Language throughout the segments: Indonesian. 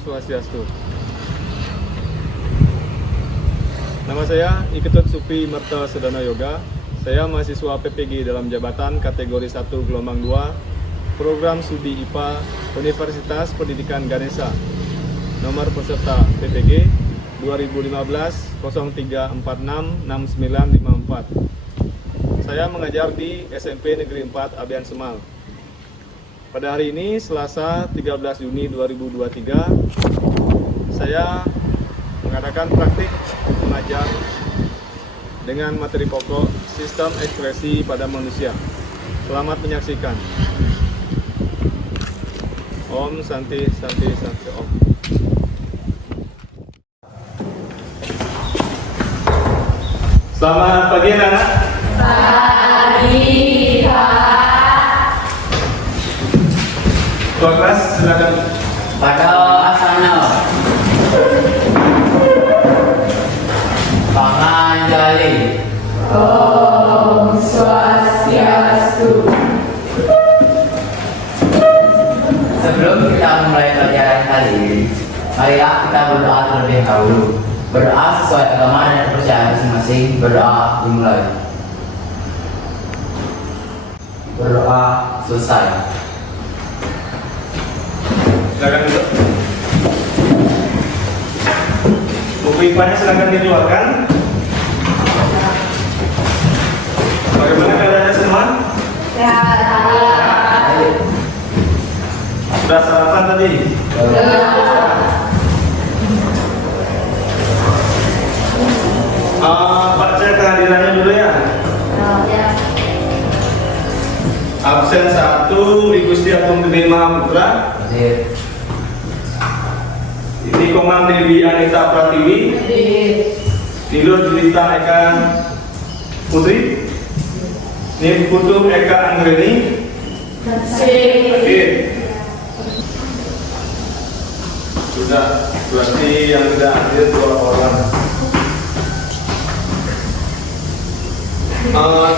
Swastiastu. Nama saya Iketut Supi Merta Sedana Yoga. Saya mahasiswa PPG dalam jabatan kategori 1 gelombang 2 Program Studi IPA Universitas Pendidikan Ganesha. Nomor peserta PPG 2015 03466954. Saya mengajar di SMP Negeri 4 Abian Semal. Pada hari ini, Selasa 13 Juni 2023, saya mengadakan praktik mengajar dengan materi pokok Sistem Ekspresi pada Manusia. Selamat menyaksikan. Om Santi Santi Santi Om. Selamat pagi anak-anak. Pagi, Pak. Ketua kelas silakan. Pada asana Panganjali. Om Swastiastu. Sebelum kita memulai pelajaran kali ini, marilah kita berdoa terlebih dahulu. Berdoa sesuai agama dan kepercayaan masing-masing. Berdoa dimulai. Berdoa selesai. Silakan duduk. Buku IPA-nya silakan dikeluarkan. Bagaimana keadaannya semua? Sehat. Sudah sarapan tadi? Baca kehadirannya dulu ya. Absen 1 Igusti Agung Gede Mahaputra. Ini Komang Dewi Anita Pratiwi. Nilo Julita Eka Putri. Ini Putu Eka Anggreni. Oke. Sudah, berarti yang sudah hadir 2 orang.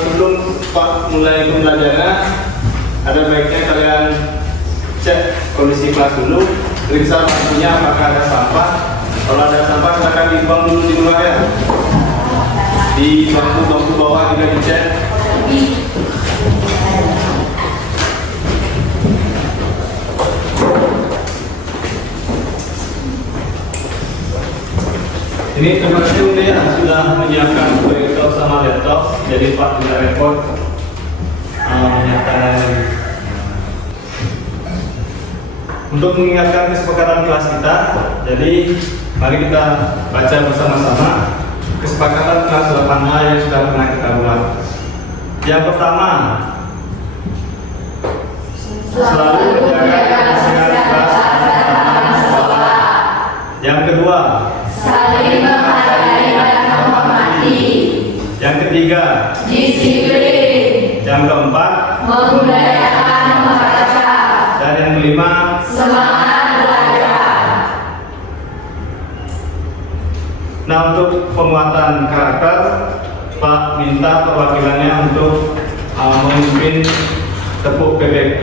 Sebelum Pak mulai pembelajaran, ada baiknya kalian cek kondisi kelas dulu, periksa bangkunya apakah ada sampah. Kalau ada sampah silakan dibuang dulu di luar ya. Di bangku-bangku bawah juga dicek. Ini terima kasih ya sudah menyiapkan proyektor sama laptop, jadi Pak tidak repot menyiapkan. Untuk mengingatkan kesepakatan kelas kita, jadi mari kita baca bersama-sama kesepakatan kelas 8A yang sudah pernah kita buat. Yang pertama, selalu menjaga kebersihan kelas. Yang kedua, Saling menghargai dan menghormati. yang ketiga, Disiplin. yang keempat, Membudayakan membaca. dan yang kelima, Semangat belajar. nah untuk penguatan karakter, Pak minta perwakilannya untuk memimpin tepuk PPK.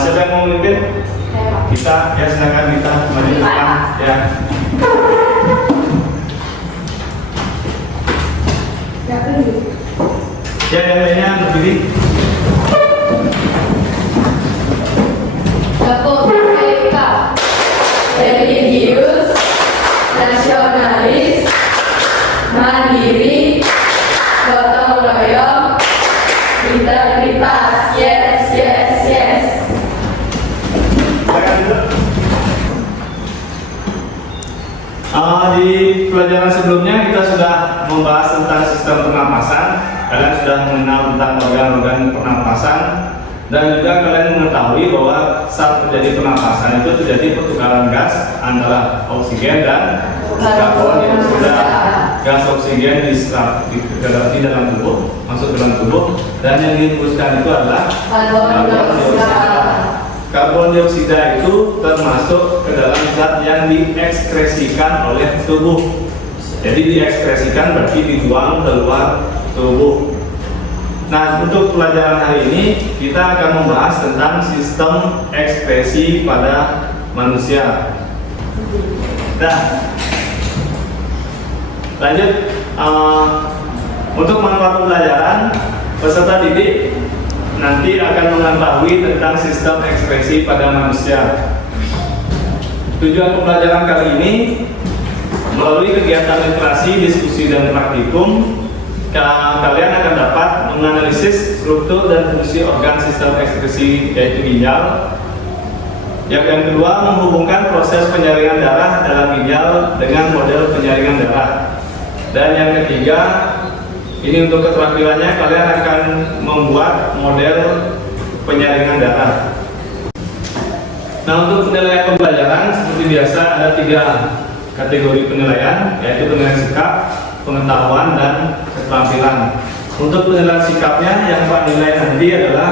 Siapa yang mau memimpin? Kita, ya silakan kita maju ke depan ya. Ya, yang lainnya berdiri. Tepuk PPK. Religius, nasionalis, mandiri, gotong royong, integritas. Yes, yes, yes. Silakan duduk. Di pelajaran sebelumnya kita sudah membahas tentang sistem pernapasan. Kalian sudah mengenal tentang organ-organ pernapasan, dan juga kalian mengetahui bahwa saat terjadi pernapasan itu terjadi pertukaran gas antara oksigen dan karbon dioksida. Gas oksigen diserap di dalam tubuh, masuk ke dalam tubuh, dan yang dihembuskan itu adalah Karbon dioksida. Karbon dioksida itu termasuk ke dalam zat yang diekskresikan oleh tubuh. Jadi diekspresikan berarti dibuang keluar tubuh. Nah, untuk pelajaran hari ini kita akan membahas tentang sistem ekspresi pada manusia. Nah, lanjut. Untuk manfaat pembelajaran, peserta didik nanti akan mengetahui tentang sistem ekspresi pada manusia. Tujuan pembelajaran kali ini melalui kegiatan literasi, diskusi, dan praktikum, kalian akan dapat menganalisis struktur dan fungsi organ sistem ekspresi yaitu ginjal. Yang kedua, menghubungkan proses penyaringan darah dalam ginjal dengan model penyaringan darah. Dan yang ketiga, ini untuk keterampilannya, kalian akan membuat model penyaringan darah. Nah, untuk penilaian pembelajaran seperti biasa ada 3 kategori penilaian, yaitu penilaian sikap, pengetahuan, dan keterampilan. Untuk penilaian sikapnya, yang Pak nilai nanti adalah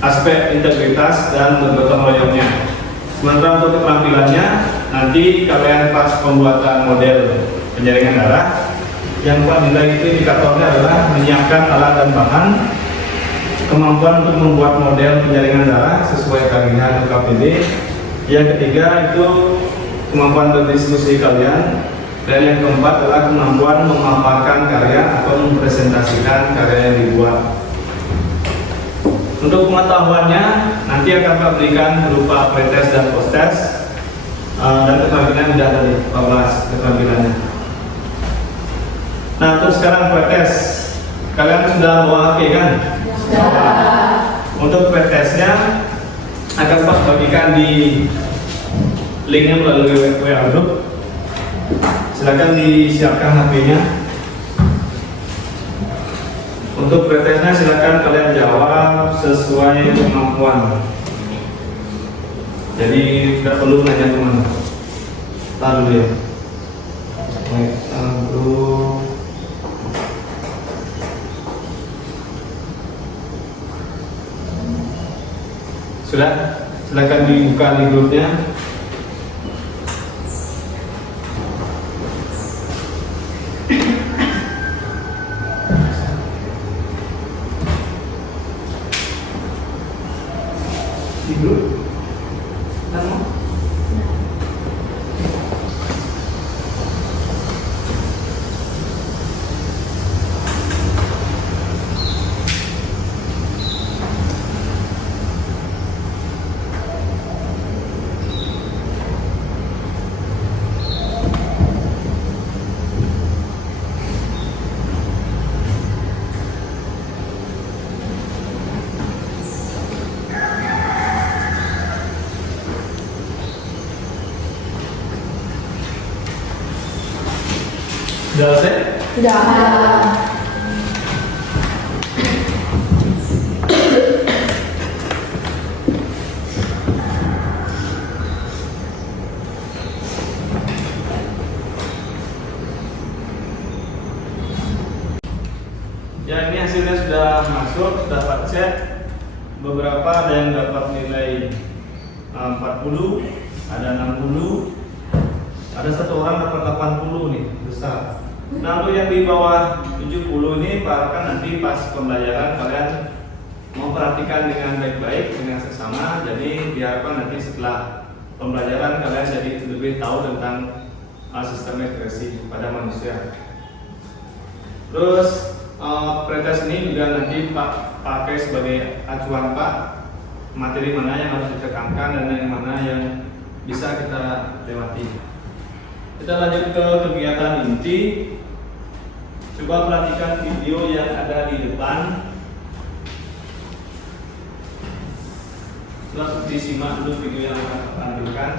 aspek integritas dan bergotong royongnya. Sementara untuk keterampilannya, nanti kalian pas pembuatan model penyaringan darah, yang Pak nilai itu indikatornya adalah menyiapkan alat dan bahan, kemampuan untuk membuat model penyaringan darah sesuai kaedah atau KPD. Yang ketiga itu kemampuan berdiskusi kalian, dan yang keempat adalah kemampuan memaparkan karya atau mempresentasikan karya yang dibuat. Untuk pengetahuannya nanti akan Pak berikan berupa pretest dan posttest, dan keterampilan tidak ada di kelas keterampilannya. Nah, untuk sekarang pretest, kalian sudah bawa HP kan? Untuk pretestnya akan Pak bagikan di linknya melalui WA group. Silakan disiapkan HP-nya. Untuk pretestnya silakan kalian jawab sesuai kemampuan. Jadi tidak perlu nanya kemana. Tahan dulu ya. Baik, dulu. Sudah, silakan dibuka di grupnya. Di grup. Nama? Sudah selesai? Sudah. Ya, ini hasilnya sudah masuk, sudah Pak cek. Beberapa ada yang dapat nilai 40, ada 60, ada satu orang dapat 80 nih, besar. Nah, untuk yang di bawah 70 ini, Pak rekan nanti pas pembelajaran kalian memperhatikan dengan baik-baik dengan seksama. Jadi diharapkan nanti setelah pembelajaran kalian jadi lebih tahu tentang sistem ekspresi pada manusia. Terus pretest ini juga nanti Pak pakai sebagai acuan Pak, materi mana yang harus ditekankan dan yang mana yang bisa kita lewati. Kita lanjut ke kegiatan inti. Coba perhatikan video yang ada di depan. Langsung disimak dulu video yang akan kita tampilkan.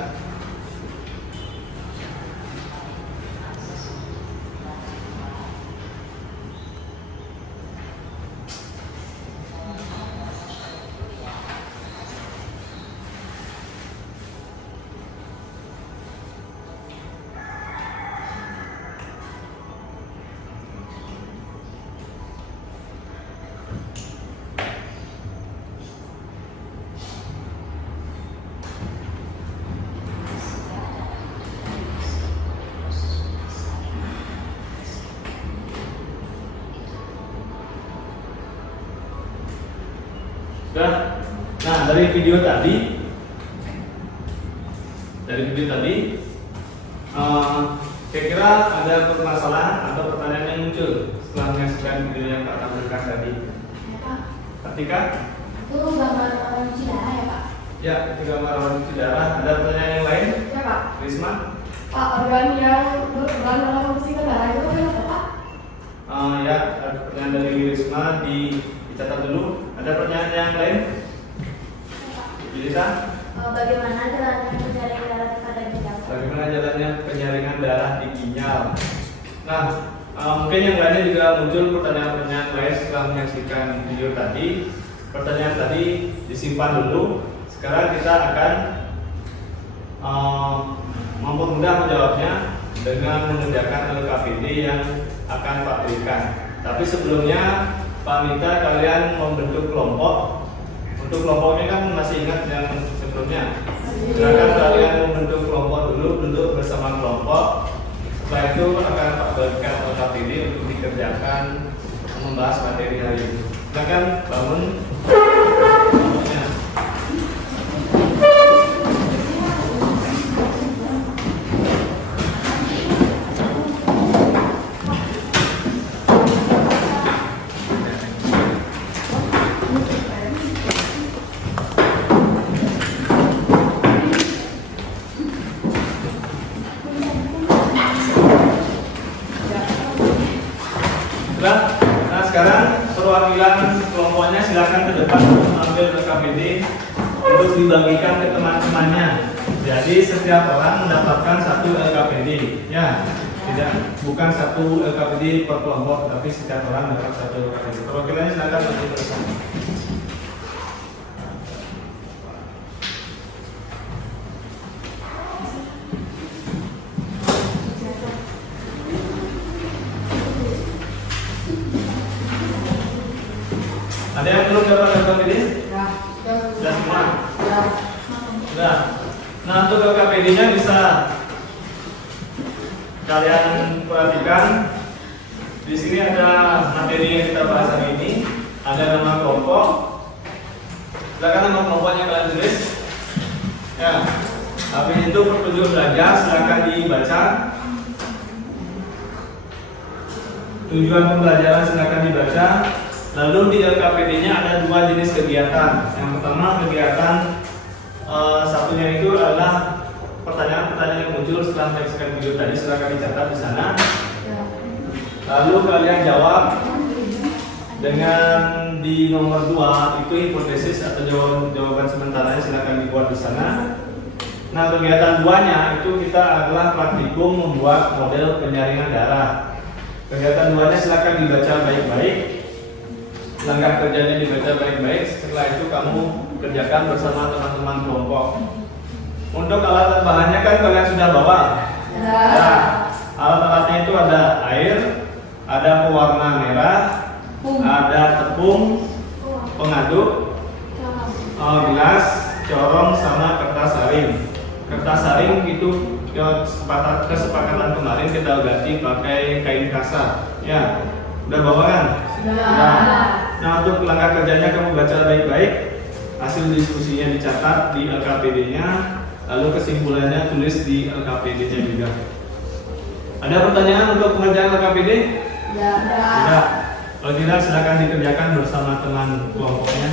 Nah, dari video tadi dari video tadi. Kira-kira ada permasalahan atau pertanyaan yang muncul setelah menyaksikan video yang Pak tampilkan tadi? Ya, Pak. Ketika? Itu gambar orang cuci darah ya, Pak? Ya, itu gambar orang cuci darah. Ada pertanyaan yang lain? Ya, Pak. Risma? Pak, organ yang berperan dalam membersihkan darah itu apa, Pak? Ya, ada pertanyaan dari Risma dicatat dulu. Ada pertanyaan yang lain? Jelita? Bagaimana caranya penjaringan darah pada ginjal? Bagaimana jalannya penyaringan darah di ginjal? Nah, mungkin yang lainnya juga muncul pertanyaan-pertanyaan lain setelah menyaksikan video tadi. Pertanyaan tadi disimpan dulu. Sekarang kita akan mempermudah menjawabnya dengan mengerjakan LKPD yang akan Pak berikan. Tapi sebelumnya Pak minta kalian membentuk kelompok. Untuk kelompoknya kan masih ingat yang sebelumnya. Silakan kalian membentuk kelompok dulu, duduk bersama kelompok. Setelah itu akan Pak berikan LKPD untuk dikerjakan membahas materi hari ini. Silakan bangun kelompoknya. Nah, sekarang perwakilan kelompoknya silakan ke depan untuk mengambil LKPD untuk dibagikan ke teman-temannya. Jadi setiap orang mendapatkan satu LKPD, ya, bukan satu LKPD per kelompok, tapi setiap orang dapat satu LKPD. Perwakilannya silakan maju ke depan. Ada yang belum dapat LKPD? Ya. Sudah semua? Ya. Sudah. Nah, untuk LKPD-nya bisa kalian perhatikan. Di sini ada materi yang kita bahas hari ini. Ada nama kelompok. Silakan nama kelompoknya kalian tulis. Ya. Habis itu petunjuk belajar silakan dibaca. Tujuan pembelajaran silakan dibaca. Lalu di LKPD-nya ada dua jenis kegiatan. Yang pertama kegiatan satunya itu adalah pertanyaan-pertanyaan yang muncul setelah menyaksikan video tadi, silakan dicatat di sana. Lalu kalian jawab dengan di nomor 2 itu hipotesis atau jawaban sementaranya silakan dibuat di sana. Nah, kegiatan 2-nya itu kita adalah praktikum membuat model penyaringan darah. Kegiatan 2-nya silakan dibaca baik-baik. Langkah kerjanya dibaca baik-baik. Setelah itu kamu kerjakan bersama teman-teman kelompok. Untuk alat dan bahannya kan kalian sudah bawa. Ya, alat-alatnya itu ada air, ada pewarna merah, ada tepung, pengaduk, gelas, corong, sama kertas saring. Kertas saring itu kesepakatan kemarin kita ganti pakai kain kasar. Ya, udah bawa kan? Nah, untuk langkah kerjanya kamu baca baik-baik. Hasil diskusinya dicatat di LKPD-nya. Lalu kesimpulannya tulis di LKPD-nya juga. Ada pertanyaan untuk pengerjaan LKPD? Ya. Tidak. Kalau tidak silakan dikerjakan bersama teman kelompoknya.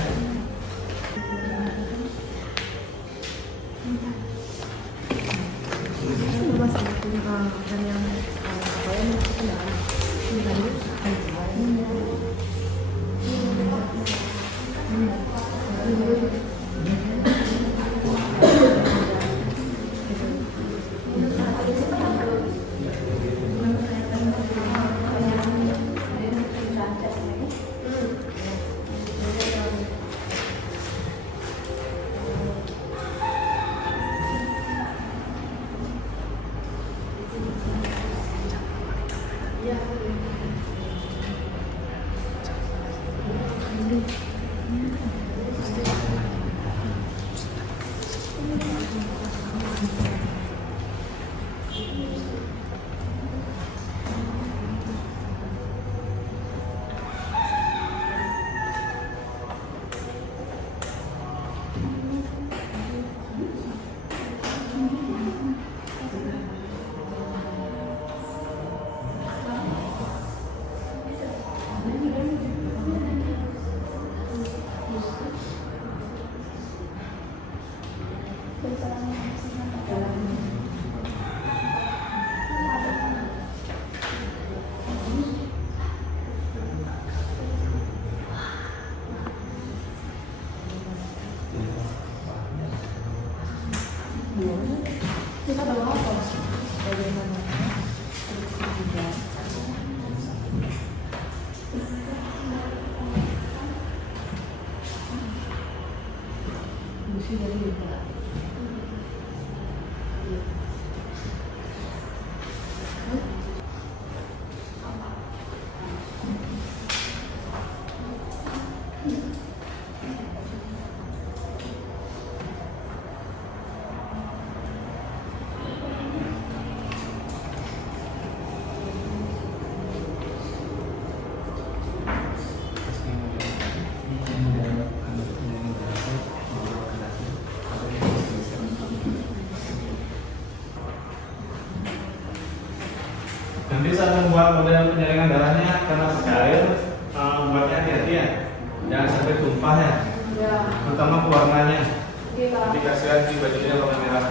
Nanti saat membuat model penyaringan darahnya karena pakai air, buatnya hati-hati ya, jangan sampai tumpah ya, Ya. terutama pewarnanya. Oke, Kak. Dikasihkan di bajunya warna merah.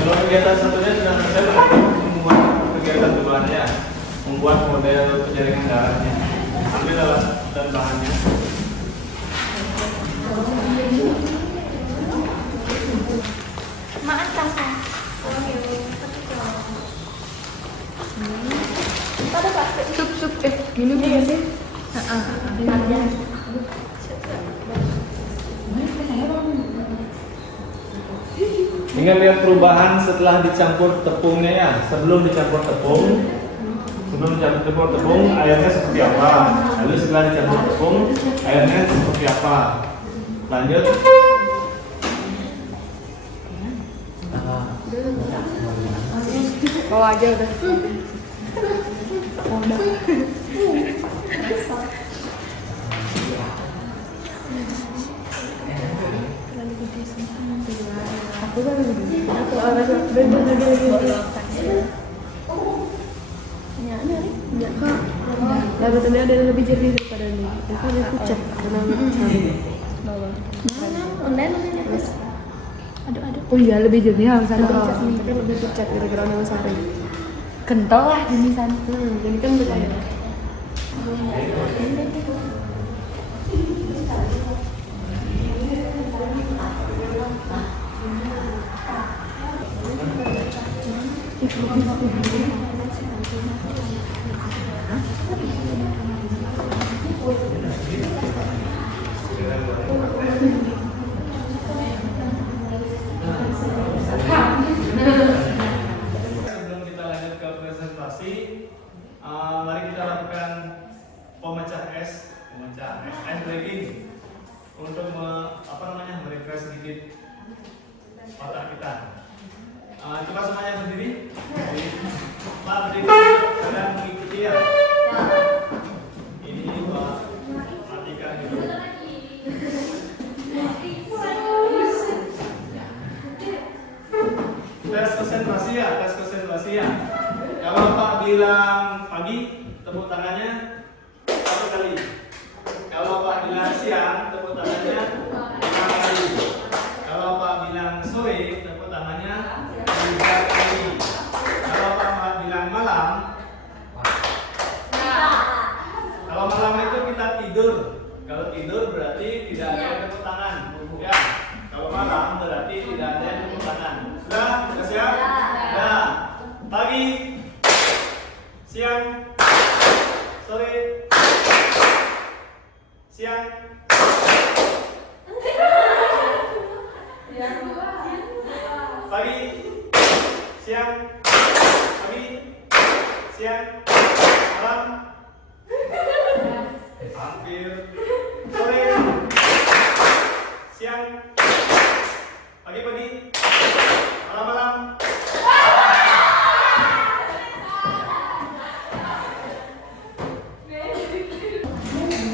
Kalau kegiatan satunya sudah selesai, berarti membuat kegiatan keduanya, membuat model penyaringan darahnya. Ambil alat dan bahannya. Maaf kasar. Ada Kak. Sup minum ya sih. Ingat lihat perubahan setelah dicampur tepungnya ya. Sebelum dicampur tepung, airnya seperti apa? Lalu setelah dicampur tepung, airnya seperti apa? Lanjut. Bawa aja udah. Aku kan lagi. Aku lagi Ya kak. Lalu tadi ada yang lebih jernih daripada ini. Itu kan dia pucat. Karena bawah. Online. Aduh. Oh iya lebih jernih harus ada pucat nih. Tapi lebih pucat gara-gara nama sari. Kental lah jenisan. Jadi kan berlayar. Sebelum kita lanjut ke presentasi, mari kita lakukan pemecah es breaking untuk merefresh sedikit otak kita. Coba semuanya berdiri. Pak berdiri, kalian mengikuti ya. Ini Pak matikan dulu. Tes konsentrasi ya. Kalau Pak bilang pagi, tepuk tangannya satu kali. Kalau Pak bilang siang, tepuk tangannya 5 kali. Kalau Pak bilang sore, tepuk tangannya 3 kali. Kalau Pak bilang malam, kalau malam itu kita tidur. Kalau tidur berarti tidak ada yang tepuk tangan. Ya. Kalau malam berarti tidak ada yang tepuk tangan. Sudah siap? Sudah. Pagi, siang, sore, siang. Pagi, siang, malam, hampir, sore, siang, pagi, malam.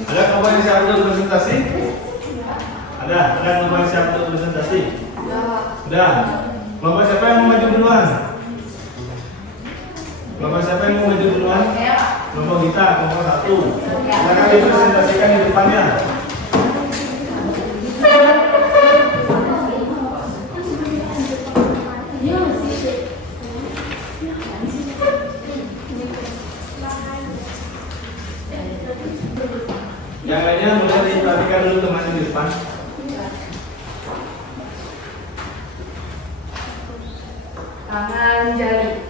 Ada kelompok yang siap untuk presentasi? Ada kelompok yang siap untuk presentasi? Udah. Kelompok siapa yang mau maju duluan? Kelompok siapa yang mau maju Nurhita kelompok 1. Silakan dipresentasikan di depannya. Yang lainnya mulai diperhatikan dulu teman di depan. Tangan jari.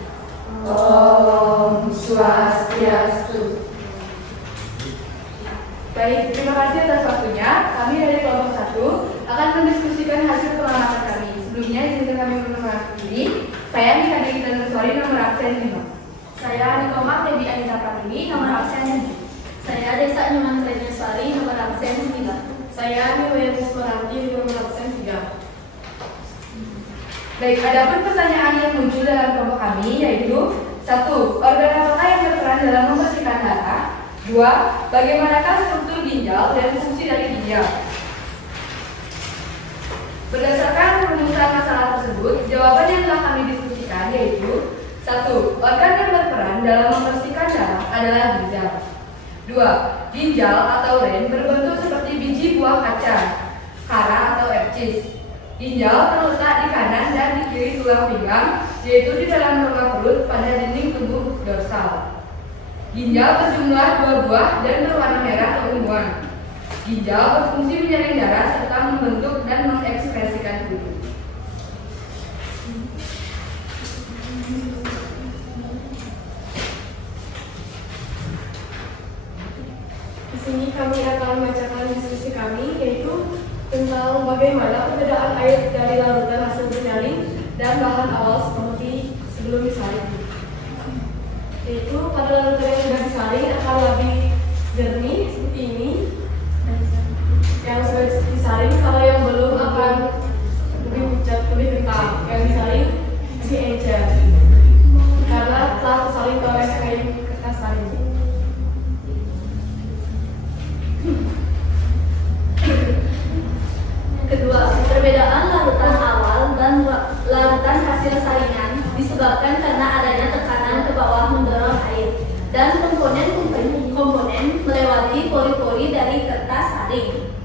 Om Swastiastu. Baik, terima kasih atas waktunya. Kami dari kelompok 1 akan mendiskusikan hasil pengamatan kami. Sebelumnya izinkan kami memperkenalkan diri. Saya Nika Dita Nuswari, nomor absen 5. Saya Nikomak Dewi Anita Pratwi, nomor absen 7. Saya Desa Nyoman Trenyaswari, nomor absen 9. Saya Niwaya Rismaranti, nomor absen 3. Baik, ada pun pertanyaan yang muncul dalam kelompok kami yaitu 1. Organ apakah yang berperan dalam membersihkan darah? 2. Bagaimanakah struktur ginjal dan fungsi dari ginjal? Berdasarkan rumusan masalah tersebut, jawaban yang telah kami diskusikan yaitu 1. Organ yang berperan dalam membersihkan darah adalah ginjal. 2. Ginjal atau ren berbentuk seperti biji buah kacang, hara atau epcis. Ginjal terletak di kanan dan di kiri tulang pinggang, yaitu di dalam rongga perut pada dinding tubuh dorsal. Ginjal berjumlah 2 buah dan berwarna merah keunguan. Ginjal berfungsi menyaring darah serta membentuk dan mengekspresikan tubuh. Di sini kami akan membacakan diskusi kami yaitu tentang bagaimana perbedaan air dari larutan hasil penyaring dan bahan awal seperti sebelum disaring. Yaitu pada larutan yang sudah disaring akan lebih jernih seperti ini. Yang sudah disaring, kalau yang belum akan lebih pucat, lebih kental. Yang disaring lebih encer karena telah tersaring oleh kain kertas saring. Kedua, perbedaan larutan awal dan larutan hasil saringan disebabkan karena adanya tekanan ke bawah mendorong air dan komponen melewati pori-pori dari kertas saring.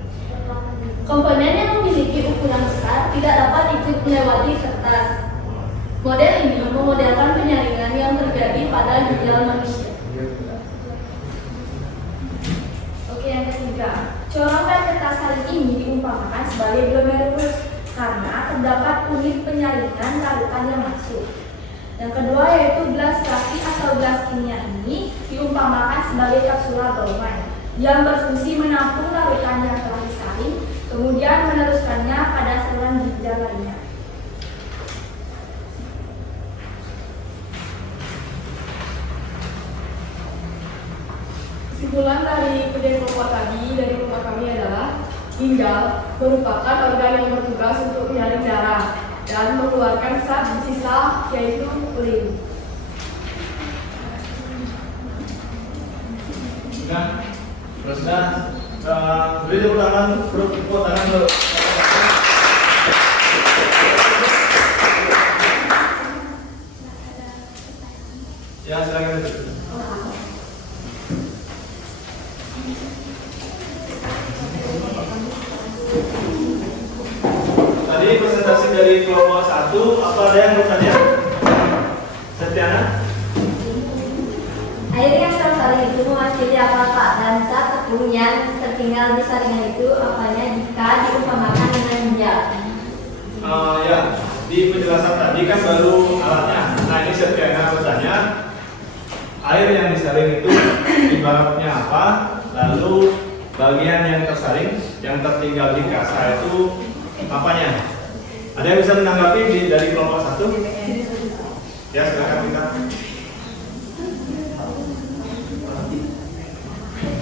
Komponen yang memiliki ukuran besar tidak dapat ikut melewati kertas. Model ini memodelkan penyaringan yang terjadi pada ginjal manusia. Oke, yang ketiga, corongan kertas saring ini diumpamakan sebagai glomerulus karena terdapat unit penyaringan larutan yang masuk. Yang kedua yaitu gelas plastik atau gelas kimia ini diumpamakan sebagai kapsula Bowman yang berfungsi menampung larutan yang telah disaring, kemudian meneruskannya pada saluran ginjal lainnya. Kesimpulan dari kedua kelompok tadi dari kelompok kami adalah ginjal merupakan organ yang bertugas untuk menyaring darah dan mengeluarkan zat sisa yaitu urin. Nah, terus beri tepuk tangan, tepuk tangan dulu. Ya, silakan. Tadi presentasi dari kelompok 1, apa ada yang bertanya? Setiana? Air yang tersaring itu mewakili apa Pak? Dan zat tepung yang tertinggal di saringan itu apanya jika diumpamakan dengan ginjal? Ya, di penjelasan tadi kan baru alatnya. Nah, ini Setiana bertanya, air yang disaring itu ibaratnya apa? Lalu bagian yang tersaring, yang tertinggal di kasa itu apanya? Ada yang bisa menanggapi dari kelompok 1? Ya, silakan kita.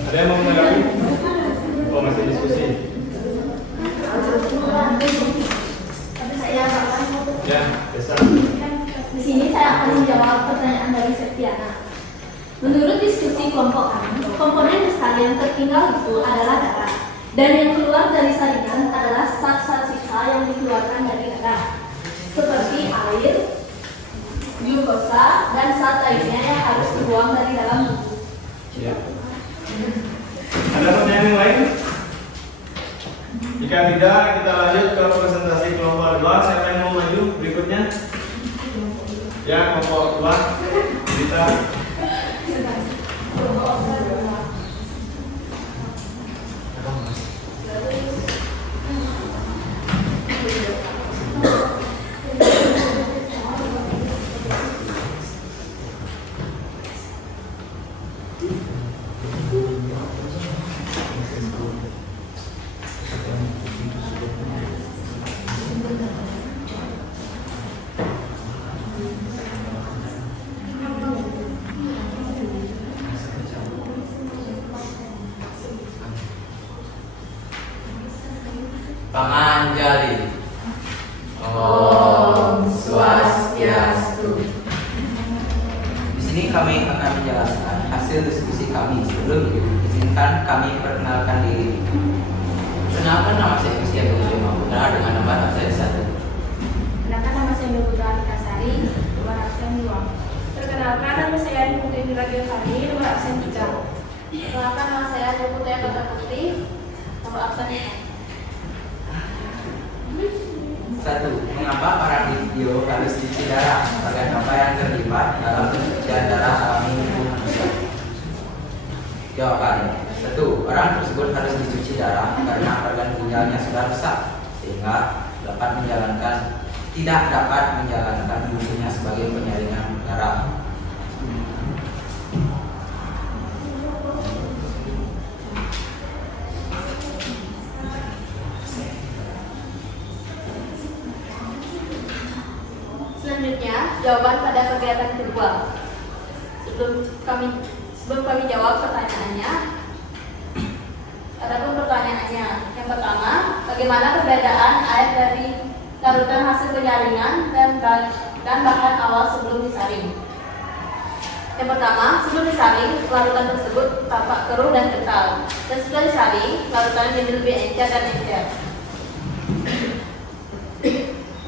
Ada yang mau menanggapi? Oh, masih diskusi. Ya, bisa. Di sini saya akan menjawab pertanyaan dari Septiana. Menurut diskusi kelompok kami, komponen besar yang tertinggal itu adalah darah, dan yang keluar dari saringan adalah zat-zat sisa yang dikeluarkan dari darah, seperti air, glukosa, dan zat lainnya yang harus dibuang dari dalam tubuh. Ya. Ada pertanyaan yang lain? Jika tidak, kita lanjut ke presentasi kelompok 2. Siapa yang mau maju berikutnya? Ya, kelompok 2. Kita Panganjali. Om Swastiastu. Di sini kami akan menjelaskan hasil diskusi kami. Sebelum itu, izinkan kami perkenalkan diri. Kenalkan, nama saya Kristian Gusma Putra dengan nomor absen 1. Kenalkan, nama saya Putra Anikasari, nomor absen 2. Perkenalkan, nama saya Putri Niragiosari, nomor absen 3. Perkenalkan, nama saya Putri Kota Putri, nomor absen 4. 1. Mengapa para video harus dicuci darah? Bagian apa yang terlibat dalam pencucian darah alami tubuh manusia? Jawabannya 1. Orang tersebut harus dicuci darah karena organ ginjalnya sudah rusak sehingga tidak dapat menjalankan fungsinya sebagai penyaringan darah. Selanjutnya, jawaban pada kegiatan kedua. Sebelum kami jawab pertanyaannya, adapun pertanyaannya. Yang pertama, bagaimana perbedaan air dari larutan hasil penyaringan dan bahan awal sebelum disaring? Yang pertama, sebelum disaring, larutan tersebut tampak keruh dan kental, dan setelah disaring, larutan menjadi lebih encer dan encer.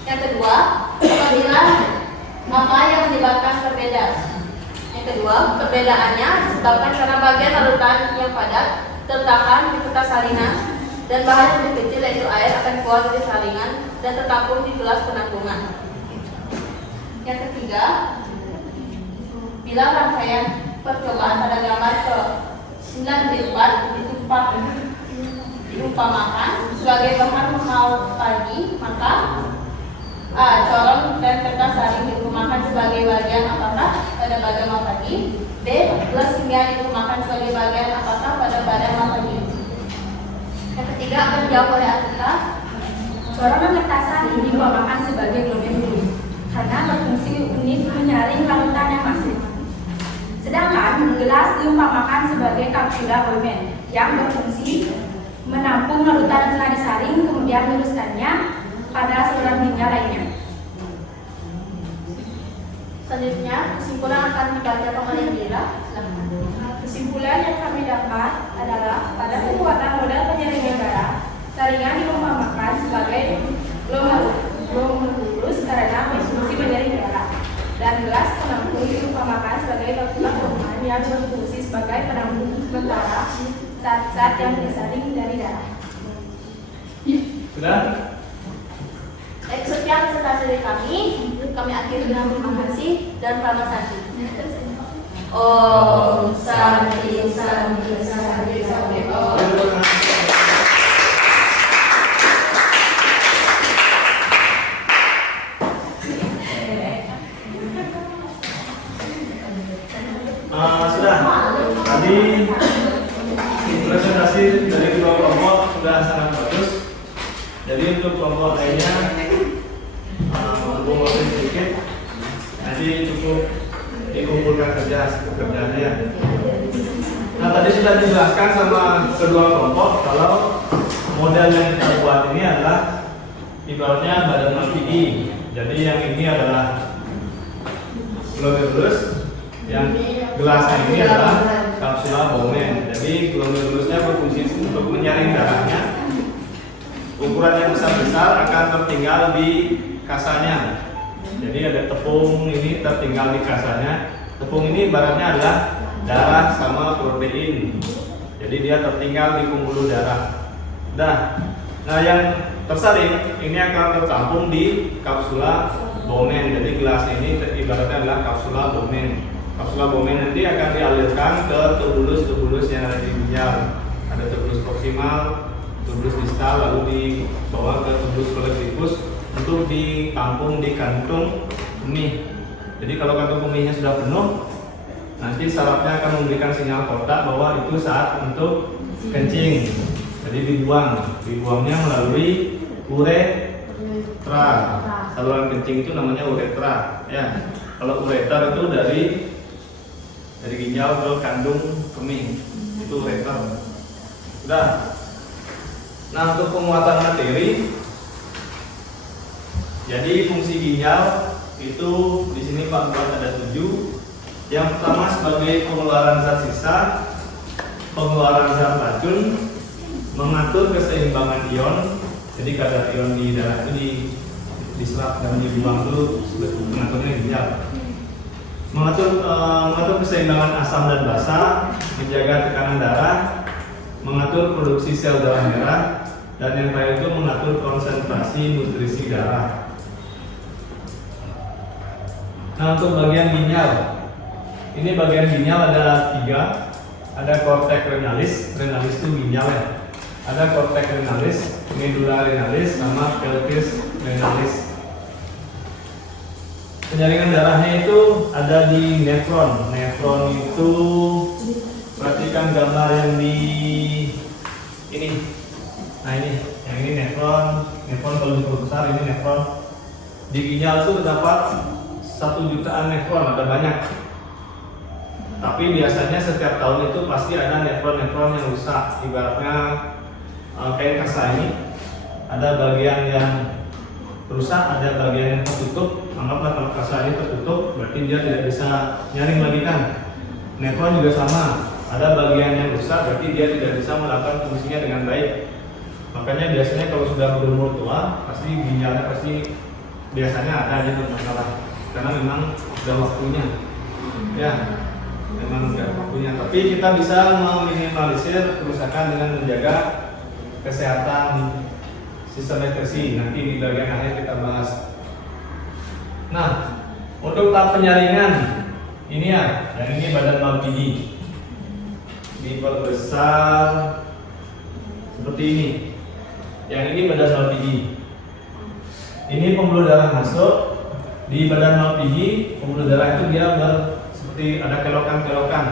Yang kedua, apabila apa yang menyebabkan perbedaan? Yang kedua, perbedaannya disebabkan karena bagian larutan yang padat tertahan di kertas saringan dan bahan yang lebih kecil yaitu air akan keluar dari saringan dan tertampung di gelas penampungan. Yang ketiga, bila rangkaian percobaan pada gambar ke-94 diumpamakan sebagai bahan mau pagi, maka A. Corong dan kertas saring diumpamakan sebagai bagian apakah pada badan mau pagi? B. Gelas kimia diumpamakan sebagai bagian apakah pada badan mau pagi? Yang ketiga akan dijawab oleh Atika. Corong dan kertas saring diumpamakan sebagai glomerulus karena berfungsi unit menyaring larutan yang masif. Sedangkan gelas diumpamakan sebagai kapsula Bowman yang berfungsi menampung larutan yang telah disaring kemudian meluruskannya pada saluran ginjal lainnya. Selanjutnya, kesimpulan akan dibaca oleh Dira. Kesimpulan yang kami dapat adalah pada pembuatan model penyaringan darah, saringan diumpamakan sebagai glomerulus karena berfungsi menyaring darah, dan gelas penampung diumpamakan sebagai kapsula Bowman yang berfungsi sebagai penampung sementara zat-zat yang disaring dari darah. sudah? Sekian presentasi dari kami akhiri dengan terima kasih dan Prama Santi. Om Santi Santi Santi Santi Om. Sudah. Tadi presentasi dari kedua kelompok sudah sangat bagus. Jadi untuk kelompok lainnya waktu sedikit, nanti cukup dikumpulkan saja pekerjaannya ya. Nah tadi sudah dijelaskan sama kedua kelompok kalau model yang kita buat ini adalah ibaratnya badan amfibi. Jadi yang ini adalah glomerulus, yang gelasnya ini adalah kapsula Bowman. Jadi glomerulusnya berfungsi untuk menyaring darahnya. Ukuran yang besar-besar akan tertinggal di kasanya. Jadi ada tepung ini tertinggal di kasanya. Tepung ini ibaratnya adalah darah sama protein. Jadi dia tertinggal di pembuluh darah. Nah yang tersaring ini akan tertampung di kapsula Bowman. Jadi gelas ini ibaratnya adalah kapsula Bowman. Kapsula Bowman nanti akan dialirkan ke tubulus-tubulus yang ada di ginjal. Ada tubulus proksimal, tubulus distal, lalu dibawa ke tubulus kolektivus untuk ditampung di kantung kemih. Jadi kalau kantung kemihnya sudah penuh, nanti sarafnya akan memberikan sinyal kotak bahwa itu saat untuk kencing. Jadi dibuangnya melalui uretra. Saluran kencing itu namanya uretra. Ya, kalau ureter itu dari ginjal ke kandung kemih, itu ureter. Udah. Nah untuk penguatan materi, jadi fungsi ginjal itu di sini Pak buat ada 7. Yang pertama sebagai pengeluaran zat sisa, pengeluaran zat racun, mengatur keseimbangan ion. Jadi kadar ion di darah itu diserap dan dibuang dulu, mengaturnya ginjal. Mengatur keseimbangan asam dan basa, menjaga tekanan darah, mengatur produksi sel darah merah, dan yang terakhir itu mengatur konsentrasi nutrisi darah. Nah untuk bagian ginjal, ini bagian ginjal ada 3. Ada cortex renalis, renalis itu ginjal ya. Ada cortex renalis, medulla renalis, sama pelvis renalis. Penyaringan darahnya itu ada di nefron. Nefron itu perhatikan gambar yang di ini. Nah ini, yang ini nefron. Nefron kalau diperbesar ini nefron. Di ginjal itu terdapat 1 jutaan nefron, ada banyak. Tapi biasanya setiap tahun itu pasti ada nefron-nefron yang rusak. Ibaratnya kain kasa ini, ada bagian yang rusak, ada bagian yang tertutup. Anggaplah kalau kasa ini tertutup, berarti dia tidak bisa nyaring lagi kan. Nefron juga sama, ada bagian yang rusak, berarti dia tidak bisa melakukan fungsinya dengan baik. Makanya biasanya kalau sudah berumur tua, pasti ginjalnya pasti biasanya ada aja bermasalah, karena memang sudah waktunya. Ya, memang sudah waktunya. Tapi kita bisa meminimalisir kerusakan dengan menjaga kesehatan sistem nutrisi. Nanti di bagian akhir kita bahas. Nah, untuk tahap penyaringan ini ya, yang ini badan malpighi diperbesar seperti ini. Yang ini badan malpighi. Ini pembuluh darah masuk di badan malpighi. Pembuluh darah itu dia seperti ada kelokan-kelokan.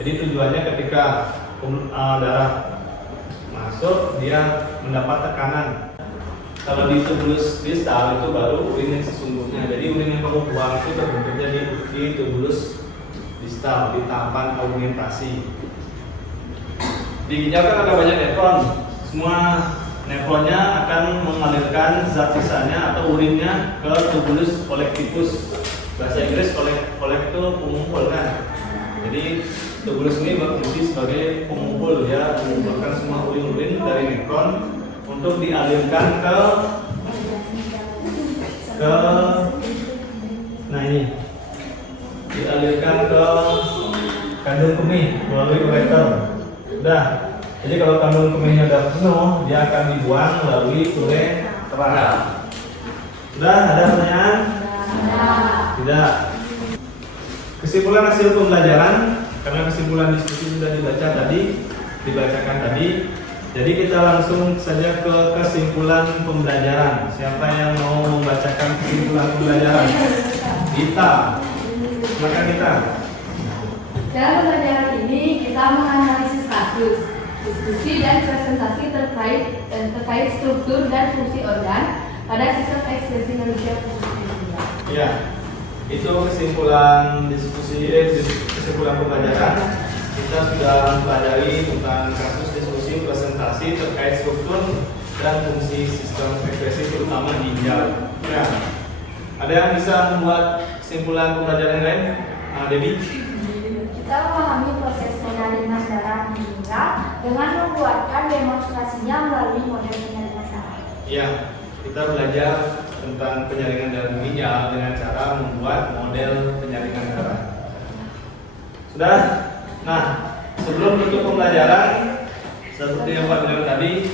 Jadi tujuannya ketika darah masuk dia mendapat tekanan. Kalau di tubulus distal itu baru urin yang sesungguhnya. Jadi urin yang kamu buang itu terbentuknya di tubulus distal, di tahapan augmentasi. Di ginjal kan ada banyak nefron. Semua nefronnya akan mengalirkan zat sisanya atau urinnya ke tubulus kolektivus. Bahasa Inggris kolek itu pengumpul kan. Jadi tubulus ini berfungsi sebagai pengumpul, ya, mengumpulkan semua urin-urin dari nefron untuk dialirkan ke nah ini dialirkan ke kandung kemih melalui ureter. Udah. Jadi kalau kandung kemihnya udah penuh, dia akan dibuang melalui uretra. Sudah ada pertanyaan? Tidak. Kesimpulan hasil pembelajaran, karena kesimpulan diskusi sudah dibacakan tadi. Jadi kita langsung saja ke kesimpulan pembelajaran. Siapa yang mau membacakan kesimpulan pembelajaran? Kita. Silakan kita. Dalam pembelajaran ini kita menganalisis kasus, diskusi dan presentasi terkait struktur dan fungsi organ pada sistem ekspresi manusia khusus ginjal. Ya, itu kesimpulan kesimpulan pembelajaran. Kita sudah mempelajari tentang kasus, diskusi, presentasi terkait struktur dan fungsi sistem ekspresi terutama ginjal. Ya, ada yang bisa membuat kesimpulan pembelajaran lain? Debbie? Kita memahami proses penyaringan darah di ginjal dengan membuatkan demonstrasinya melalui model penyaringan darah. Iya, kita belajar tentang penyaringan darah ginjal dengan cara membuat model penyaringan darah. Sudah? Nah, sebelum tutup pembelajaran, seperti yang Pak bilang tadi,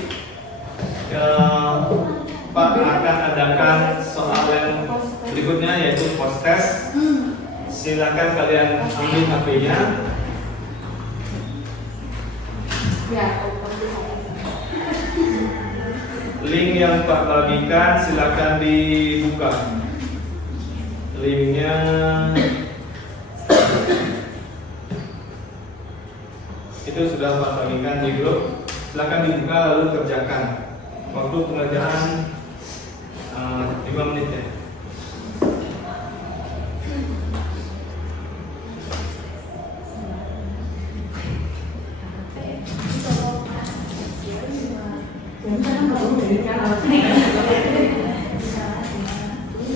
Pak akan adakan soal yang berikutnya yaitu post test. Silakan kalian ambil HP-nya. Ya, Link yang Pak bagikan silakan dibuka. Linknya itu sudah Pak bagikan di grup. Silakan dibuka lalu kerjakan. Waktu pengerjaan 5 menit ya.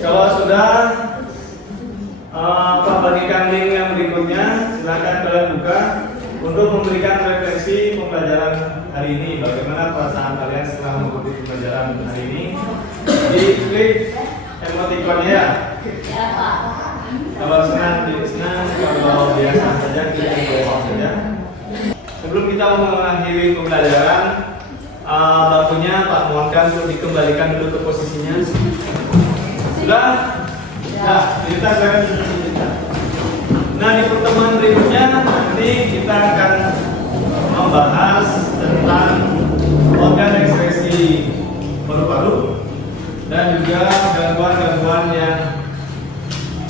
Kalau sudah Pak bagikan link yang berikutnya, silakan kalian buka untuk memberikan referensi pembelajaran hari ini. Bagaimana perasaan kalian setelah mengikuti pembelajaran hari ini? Diklik emoticonnya ya. Ya Pak. Kalau senang, senang. Kalau biasa saja, klik yang biasa saja. Sebelum kita mengakhiri pembelajaran, waktunya Pak mohonkan untuk dikembalikan dulu ke posisinya. Sudah? Nah, kita akan cerita. Nah, di pertemuan berikutnya nanti kita akan membahas tentang organ ekskresi paru-paru dan juga gangguan-gangguan yang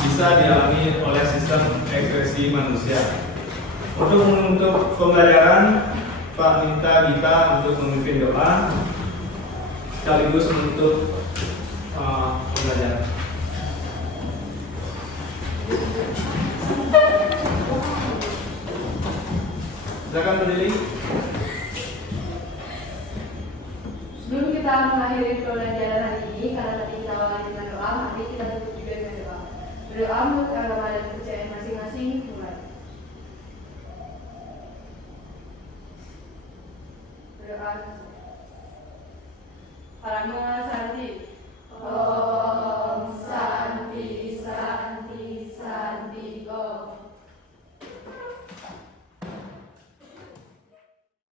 bisa dialami oleh sistem ekskresi manusia. Untuk menutup pembelajaran, Pak minta kita untuk memimpin doa sekaligus menutup pembelajaran. Silakan berdiri. sebelum kita mengakhiri pembelajaran hari ini, karena tadi kita awali dengan doa, mari kita tutup juga dengan doa. Berdoa menurut agama dan kepercayaan masing-masing. Mulai. Berdoa. Parama Santi.